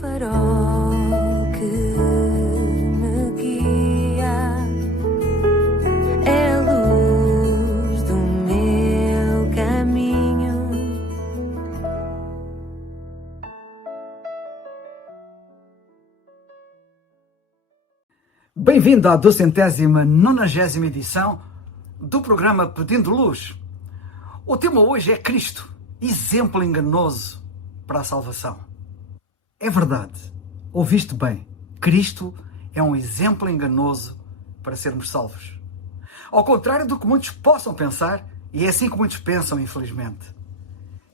farol que me guia, é a luz do meu caminho. Bem-vindo à 299ª edição do programa Pedindo Luz. O tema hoje é Cristo, exemplo enganoso para a salvação. É verdade, ouviste bem, Cristo é um exemplo enganoso para sermos salvos. Ao contrário do que muitos possam pensar, e é assim que muitos pensam, infelizmente.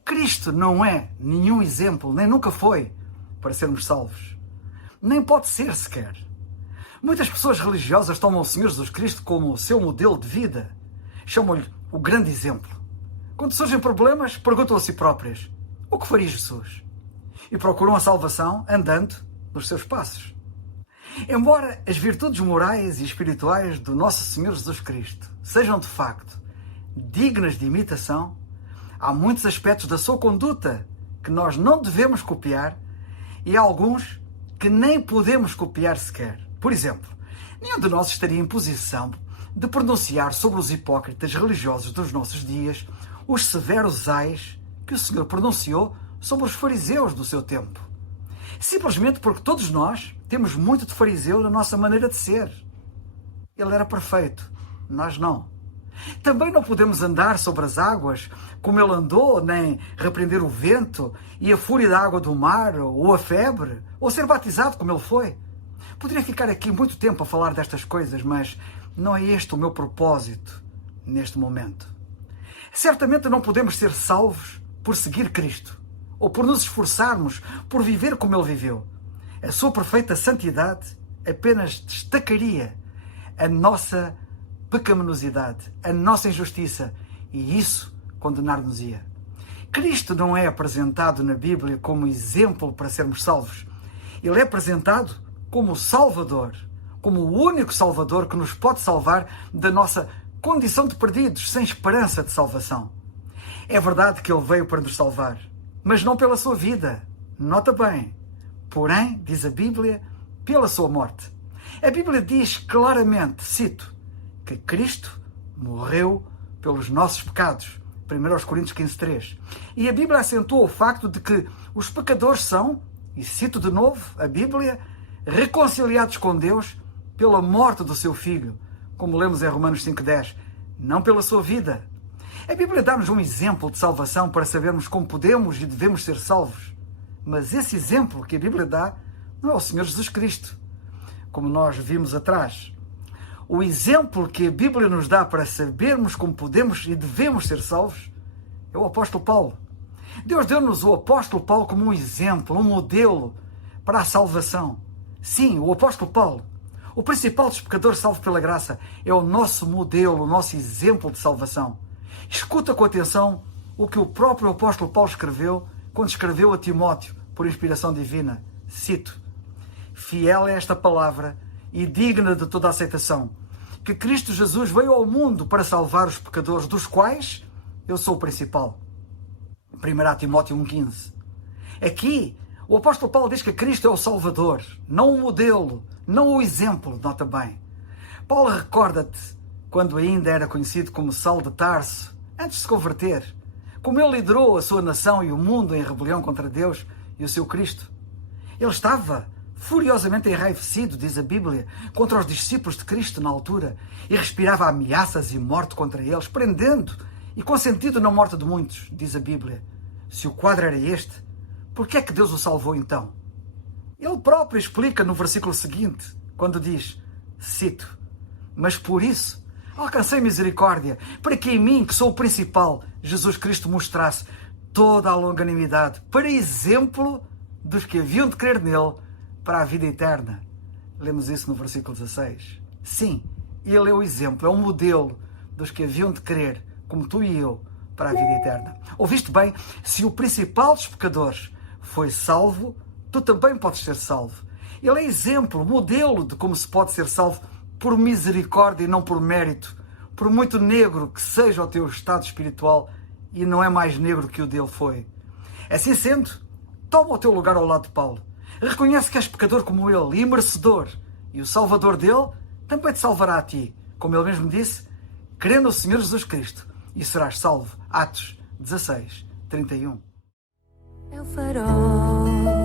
Cristo não é nenhum exemplo, nem nunca foi, para sermos salvos. Nem pode ser sequer. Muitas pessoas religiosas tomam o Senhor Jesus Cristo como o seu modelo de vida. Chamam-lhe o grande exemplo. Quando surgem problemas, perguntam a si próprias: o que faria Jesus? E procuram a salvação andando nos seus passos. Embora as virtudes morais e espirituais do nosso Senhor Jesus Cristo sejam de facto dignas de imitação, há muitos aspectos da sua conduta que nós não devemos copiar e há alguns que nem podemos copiar sequer. Por exemplo, nenhum de nós estaria em posição de pronunciar sobre os hipócritas religiosos dos nossos dias os severos ais que o Senhor pronunciou sobre os fariseus do seu tempo. Simplesmente porque todos nós temos muito de fariseu na nossa maneira de ser. Ele era perfeito, nós não. Também não podemos andar sobre as águas como ele andou, nem repreender o vento e a fúria da água do mar, ou a febre, ou ser batizado como ele foi. Poderia ficar aqui muito tempo a falar destas coisas, mas não é este o meu propósito neste momento. Certamente não podemos ser salvos por seguir Cristo, ou por nos esforçarmos por viver como ele viveu. A sua perfeita santidade apenas destacaria a nossa pecaminosidade, a nossa injustiça, e isso condenar-nos-ia. Cristo não é apresentado na Bíblia como exemplo para sermos salvos. Ele é apresentado como o Salvador, como o único Salvador que nos pode salvar da nossa condição de perdidos, sem esperança de salvação. É verdade que ele veio para nos salvar, mas não pela sua vida, nota bem. Porém, diz a Bíblia, pela sua morte. A Bíblia diz claramente, cito, que Cristo morreu pelos nossos pecados. 1 Coríntios 15:3. E a Bíblia acentua o facto de que os pecadores são, e cito de novo a Bíblia, reconciliados com Deus pela morte do seu Filho, como lemos em Romanos 5:10, não pela sua vida. A Bíblia dá-nos um exemplo de salvação para sabermos como podemos e devemos ser salvos. Mas esse exemplo que a Bíblia dá não é o Senhor Jesus Cristo, como nós vimos atrás. O exemplo que a Bíblia nos dá para sabermos como podemos e devemos ser salvos é o apóstolo Paulo. Deus deu-nos o apóstolo Paulo como um exemplo, um modelo para a salvação. Sim, o apóstolo Paulo, o principal dos pecadores salvos pela graça, é o nosso modelo, o nosso exemplo de salvação. Escuta com atenção o que o próprio apóstolo Paulo escreveu quando escreveu a Timóteo por inspiração divina. Cito: fiel é esta palavra e digna de toda a aceitação, que Cristo Jesus veio ao mundo para salvar os pecadores, dos quais eu sou o principal. 1 Timóteo 1,15. Aqui, o apóstolo Paulo diz que Cristo é o Salvador, não o modelo, não o exemplo, nota bem. Paulo recorda-te, quando ainda era conhecido como Saulo de Tarso, antes de se converter, como ele liderou a sua nação e o mundo em rebelião contra Deus e o seu Cristo. Ele estava furiosamente enraivecido, diz a Bíblia, contra os discípulos de Cristo na altura, e respirava ameaças e morte contra eles, prendendo e consentindo na morte de muitos, diz a Bíblia. Se o quadro era este, por que é que Deus o salvou então? Ele próprio explica no versículo seguinte, quando diz, cito: mas por isso alcancei misericórdia, para que em mim, que sou o principal, Jesus Cristo mostrasse toda a longanimidade, para exemplo dos que haviam de crer nele para a vida eterna. Lemos isso no versículo 16. Sim, ele é o exemplo, é o modelo dos que haviam de crer, como tu e eu, para a vida eterna. Ouviste bem? Se o principal dos pecadores foi salvo, tu também podes ser salvo. Ele é exemplo, modelo de como se pode ser salvo por misericórdia e não por mérito, por muito negro que seja o teu estado espiritual, e não é mais negro que o dele foi. Assim sendo, toma o teu lugar ao lado de Paulo. Reconhece que és pecador como ele e merecedor, e o Salvador dele também te salvará a ti, como ele mesmo disse, crê no Senhor Jesus Cristo e serás salvo. Atos 16, 31. É o farol